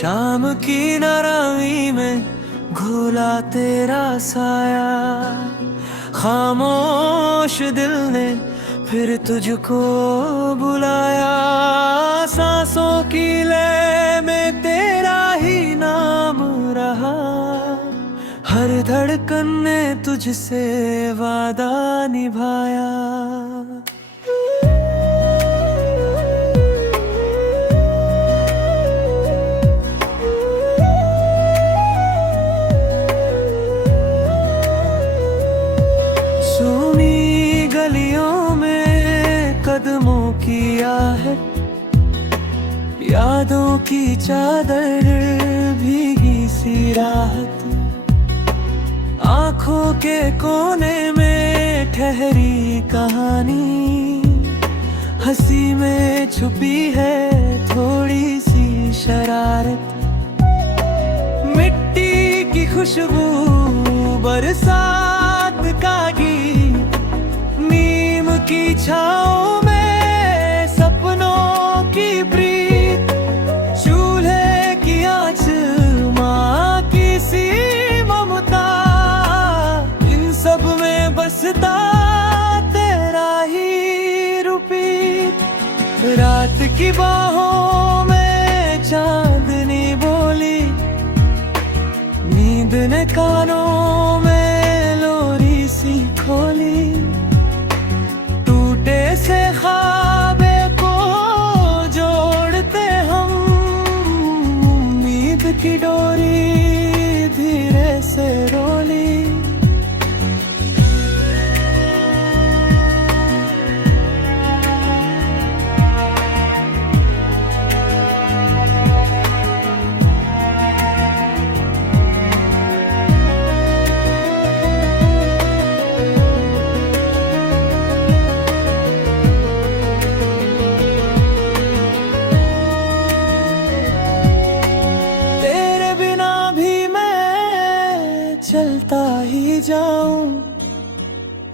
शाम की नारावी में घोला तेरा साया, खामोश दिल ने फिर तुझको बुलाया। सांसों की लय में तेरा ही नाम रहा, हर धड़कन ने तुझसे वादा निभाया। सुनी गलियों में कदमों की आहट, यादों की चादर भीगी सी राहत। आँखों के कोने में ठहरी कहानी, हंसी में छुपी है थोड़ी सी शरारत। मिट्टी की खुशबू, बरसात का गीत, नीम की छाँव में सपनों की प्रीत। चूल्हे की आँच, माँ की सी ममता, इन सब में बसता तेरा ही रूपी। रात की बाहों में चांदनी बोली, नींद ने कानों में लोरी सी खोली। टूटे से ख्वाबे को जोड़ते हम, उम्मीद की डोरी धीरे से रोली। चलता ही जाऊं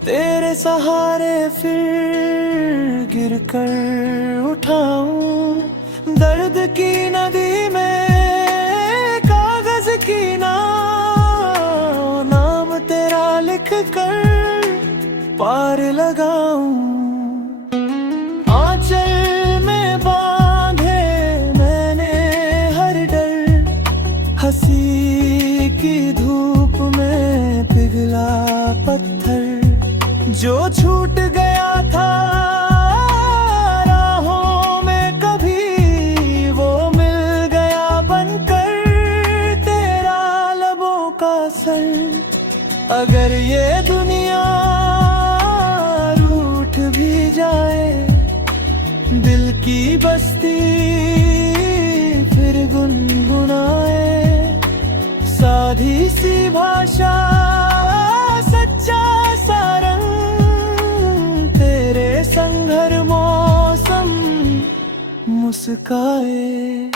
तेरे सहारे, फिर गिर कर उठाऊं। दर्द की नदी में कागज की नाम तेरा लिख कर पार लगाऊं। आंचल में बांधे मैंने हर डर, हंसी की धूप में पिघला पत्थर। जो छूट गया था राहों में कभी, वो मिल गया बनकर तेरा लबों का सर। अगर ये दुनिया रूठ भी जाए, दिल की बस्ती फिर गुनगुनाए। साधी सी भाषा, सच्चा सारंग, तेरे संग हर मौसम मुस्काए।